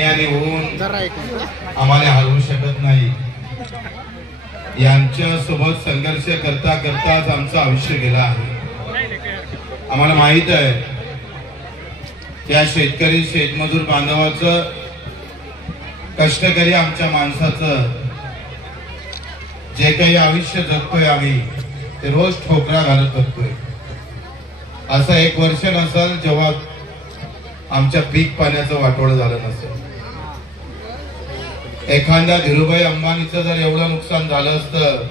आणि होऊन आम्हाला हरवू शकत नाही। यांच्या सोबत संघर्ष करता करताच आमचं आयुष्य गेलं आहे। आम्हाला माहित आहे त्या शेतकरी शेतमजूर बांधवाचं कष्टकरी आमच्या माणसाचं जे काही आयुष्य जगतोय आम्ही ते रोज ठोकरा घालत जगतोय। असं एक वर्ष नसेल जेव्हा आमच्या पीक पाण्याचं वाटोळं झालं नसेल। एखाद्या धीरूभाई अंबानीचं जर एवढं नुकसान झालं असतं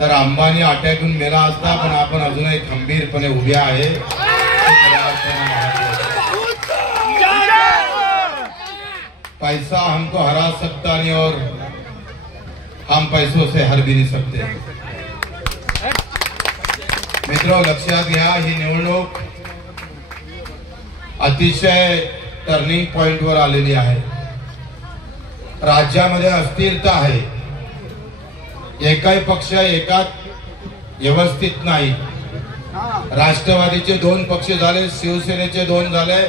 तर अंबानी अटॅकून मेला असता, पण आपण अजूनही खंबीरपणे उभे आहे। पैसा हमको हरा सकता नहीं और हम पैसों से हर भी नहीं सकते। मित्रों, लक्षात घ्या, ही निवडणूक अतिशय टर्निंग पॉइंट वर आलेली आहे। राज्यामध्ये अस्थिरता आहे। एकाही पक्ष एकात व्यवस्थित नाही। राष्ट्रवादीचे 2 पक्ष झाले, शिवसेनेचे 2 झाले,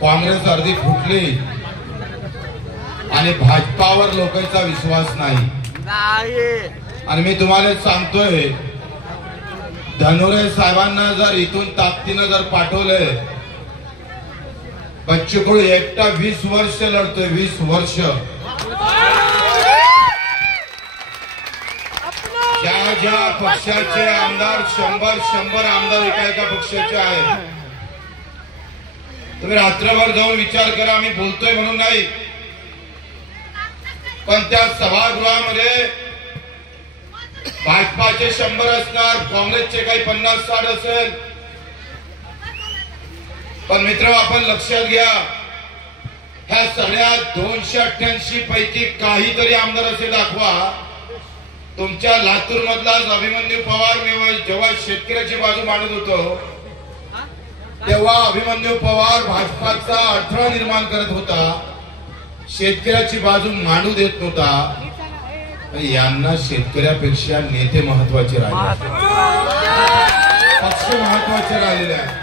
काँग्रेस अर्धी फुटली आणि भाजपावर लोकांचा विश्वास नाही। आणि मी तुम्हाला सांगतोय, धनुरे साहेबांना जर इथून ताकदीने जर पाठवले, बच्चू कडू एकटा 20 वर्ष लढतोय, 20 वर्ष। ज्या पक्षाचे आमदार 100 आमदार एका पक्षाचे आहेत। तुम्ही रात्रभर जाऊन विचार करा, आम्ही बोलतोय म्हणून नाही, पण त्या सभागृहामध्ये भाजपाचे 100 असणार, काँग्रेसचे काही 50-60 असेल। पण मित्र, आपण लक्षात घ्या, ह्या सगळ्या 288 पैकी काहीतरी आमदार असे दाखवा। तुमच्या लातूर मधला अभिमन्यू पवार, मी जेव्हा शेतकऱ्याची बाजू मांडत होतो तेव्हा अभिमन्यू पवार भाजपाचा अडथळा निर्माण करत होता, शेतकऱ्याची बाजू मांडू देत नव्हता। यांना शेतकऱ्यापेक्षा नेते महत्वाचे राहिले, पक्ष महत्वाचे राहिलेले आहे।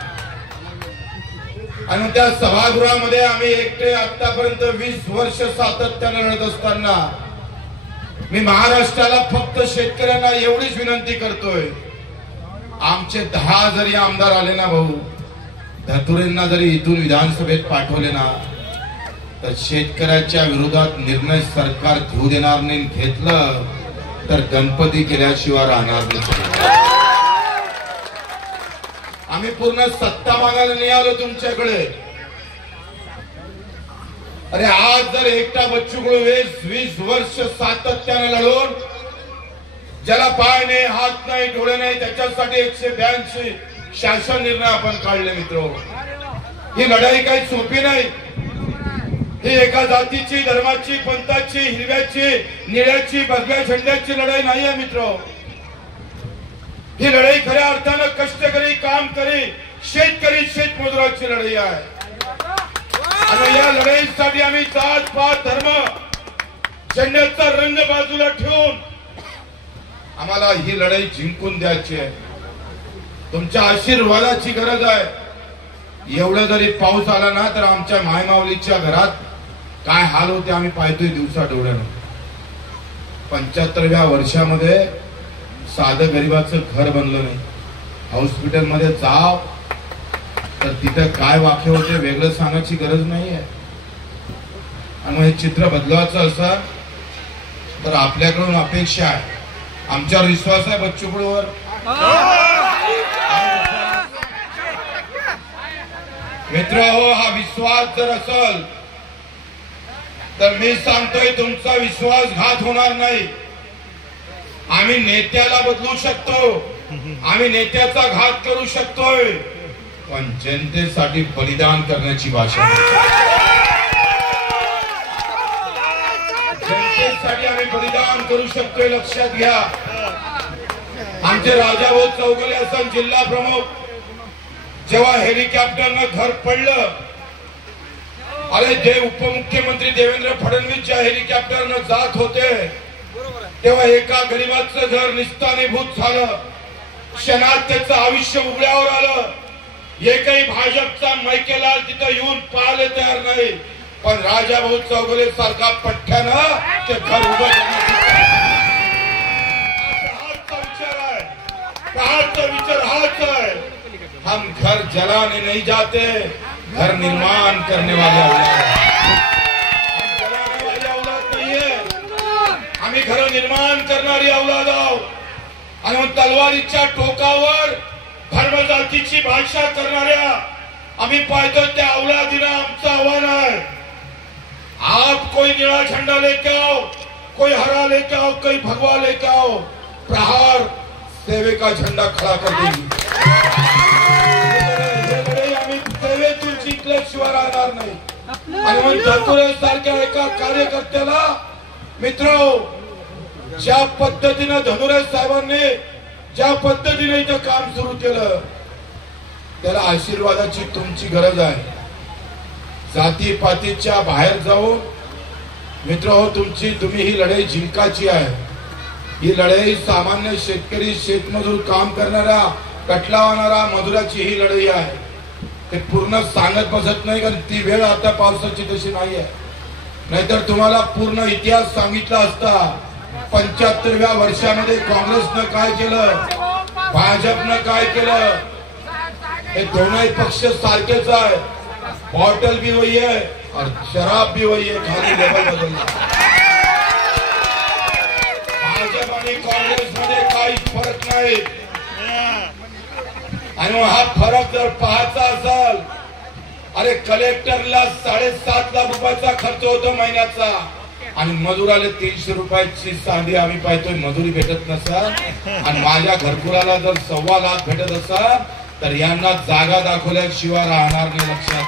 आणि त्या सभागृहामध्ये आम्ही एकटे आतापर्यंत 20 वर्ष सातत्याने लढत असताना मी महाराष्ट्राला फक्त शेतकऱ्यांना एवढीच विनंती करतोय, आमचे 10 जरी आमदार आले ना भाऊ, धतुरेंना जरी इथून विधानसभेत पाठवले ना, तर शेतकऱ्याच्या विरोधात निर्णय सरकार घेऊ देणार नाही। घेतलं तर गणपती केल्याशिवाय राहणार नाही। आम्ही पूर्ण सत्ता मागायला नाही आलो तुमच्याकडे। अरे आज जर एकटा बच्चू कडू 20 वर्ष सातत्याने लढून, ज्याला पाय नाही, हात नाही, डोळे नाही, त्याच्यासाठी 182 शासन निर्णय आपण काढले। मित्रो, ही लढाई काही सोपी नाही। ही एका जातीची, धर्माची, पंथाची, हिरव्याची, निळ्याची, भगव्या झेंड्याची लढाई नाही आहे मित्रो। ही लढाई खऱ्या अर्थानं कष्टकरी, काम करी, शेतकरी, शेतमजुराची लढाई आहे। आणि या लढाईसाठी आम्ही जात पात धर्म झेंड्याचा रंग बाजूला ठेवून आम्हाला ही लढाई जिंकून द्यायची आहे। तुमच्या आशीर्वादाची गरज आहे। एवढा जरी पाऊस आला ना तर आमच्या मायमाऊलीच्या घरात काय हाल होते आम्ही पाहतोय दिवसा डोळ्यानं। 75व्या वर्षामध्ये साधं गरीबाचं घर बनलं नाही। हॉस्पिटल मध्ये जाव तर तिथे काय वाक्य होते वेगळं सांगायची गरज नाहीये। आणि हे चित्र बदलवायचं असं तर आपल्याकडून अपेक्षा आहे, आमच्यावर विश्वास आहे बच्चू कडूवर। मित्र हो, हा विश्वास जर असेल तर मी सांगतोय तुमचा विश्वासघात होणार नाही। आम्ही नेत्याला बदलू शकतो, आम्ही नेत्याचा घात करू शकतोय, पण जनतेसाठी बलिदान करण्याची भाषा, जनतेसाठी आम्ही बलिदान करू शकतोय। लक्षात घ्या, आमचे राजाभाऊ चौगुले असं जिल्हा प्रमुख जेव्हा हेलिकॉप्टरनं घर पडलं, अरे जे उपमुख्यमंत्री देवेंद्र फडणवीस ज्या हेलिकॉप्टरनं जात होते तेव्हा एका गरीबाचं घर निस्तानीभूत झालं। क्षणात त्याचं आयुष्य उघड्यावर आलं। एकही भाजपचा मैकेलाल तिथं येऊन पाहायला तयार नाही। पण राजाभाऊ चौगुले सारखा पठ्ठ्यानं ते घर उभं हाच विचार हाच है। हम घर जलाने नहीं जाते, घर निर्माण करने वाले औलाद, हम जलाने वाले औलाद नहीं है, आम्ही घर निर्माण करणारी औलाद आहोत। आणि मग तलवारीच्या टोकावर धर्मजातीची भाषा करणाऱ्या आम्ही पाहतो त्या औलादीना आमचं आव्हान है, आप कोई नीला झंडा लेके आओ, कोई हरा लेके आओ, कोई भगवा लेके आओ, प्रहार सेवे का झंडा खड़ा कर देगी। आम्ही सेवेतून जिंकल्याशिवाय राहणार नाही। आणि मग धतुरे सारख्या एका कार्यकर्त्याला मित्र ज्या पद्धतीने धनुरे साहेबांनी ज्या पद्धतीने इथं काम सुरू केलं त्याला आशीर्वादाची तुमची गरज आहे। जातीपातीच्या बाहेर जाऊन मित्र हो तुम्ही ही लढाई जिंकायची आहे। ही लढाई सामान्य शेतकरी शेतमजूर काम करणारा कटलावणारा मजुराची ही लढाई आहे। ते पूर्ण सांगत बसत नाही कारण ती वेळ आता पावसाची तशी नाही आहे, नाहीतर तुम्हाला पूर्ण इतिहास सांगितला असता। 75व्या वर्षामध्ये काँग्रेसनं काय केलं, भाजपनं काय केलं, हे दोनही पक्ष सारखेच आहे। बॉटल भी वही है और शराब भी वही है, खाली लेवल बदलला। भाजप आणि काँग्रेस मध्ये काही फरक नाही। आणि हा फरक जर पाहायचा असेल, अरे कलेक्टरला 7.5 लाख रुपयाचा खर्च होतो महिन्याचा आणि मजुराला 300 रुपयाची सांडी आम्ही पाहतोय मजुरी भेटत नसेल, आणि माझ्या घरकुलाला जर 1.25 लाख भेटत असेल तर यांना जागा दाखवल्याशिवाय राहणार नाही। लक्षात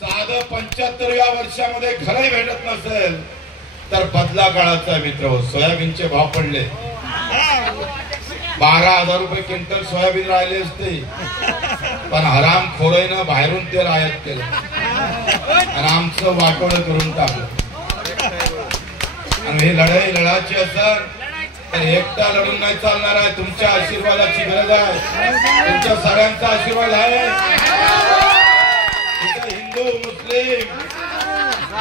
साधं 75व्या वर्षामध्ये घरही भेटत नसेल तर बदला काळाचा मित्र सोयाबीनचे भाव पडले, 12,000 रुपये क्विंटल सोयाबीन राहिले असते, पण हराम खोरेनं बाहेरून ते आयात केलं आणि आमचं वाटोळं करून टाकलं। आणि ही लढाई लढायची असेल तर एकटा लढून नाही चालणार आहे, तुमच्या आशीर्वादाची गरज आहे, तुमच्या सगळ्यांचा आशीर्वाद आहे। हिंदू मुस्लिम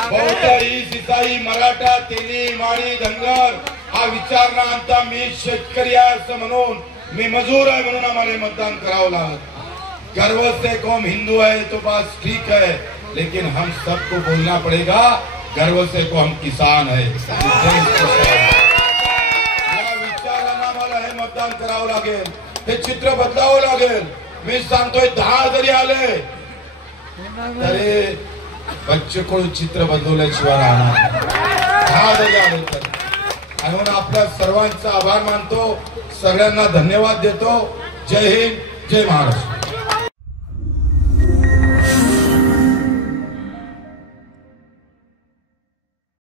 बौद्ध ईसाई मराठा तेली माळी धनगर हा विचार न आणता मी शेतकरी आहे असं म्हणून, मी मजूर आहे म्हणून आम्हाला मतदान करावं लागत। गर्व से कौम हिंदू है तो बात ठीक है, लेकिन हम सबको बोलना पड़ेगा गर्व से को हम किसान है। या विचारांना आम्हाला हे मतदान करावं लागेल, हे चित्र बदलावं लागेल। मी सांगतोय 10 जरी आले तरी बच्चे को चित्र बदलल्याशिवाय राहणार 10 जरी आले तर। आणि म्हणून आपल्या सर्वांचा आभार मानतो, सगळ्यांना धन्यवाद देतो। जय हिंद, जय महाराष्ट्र।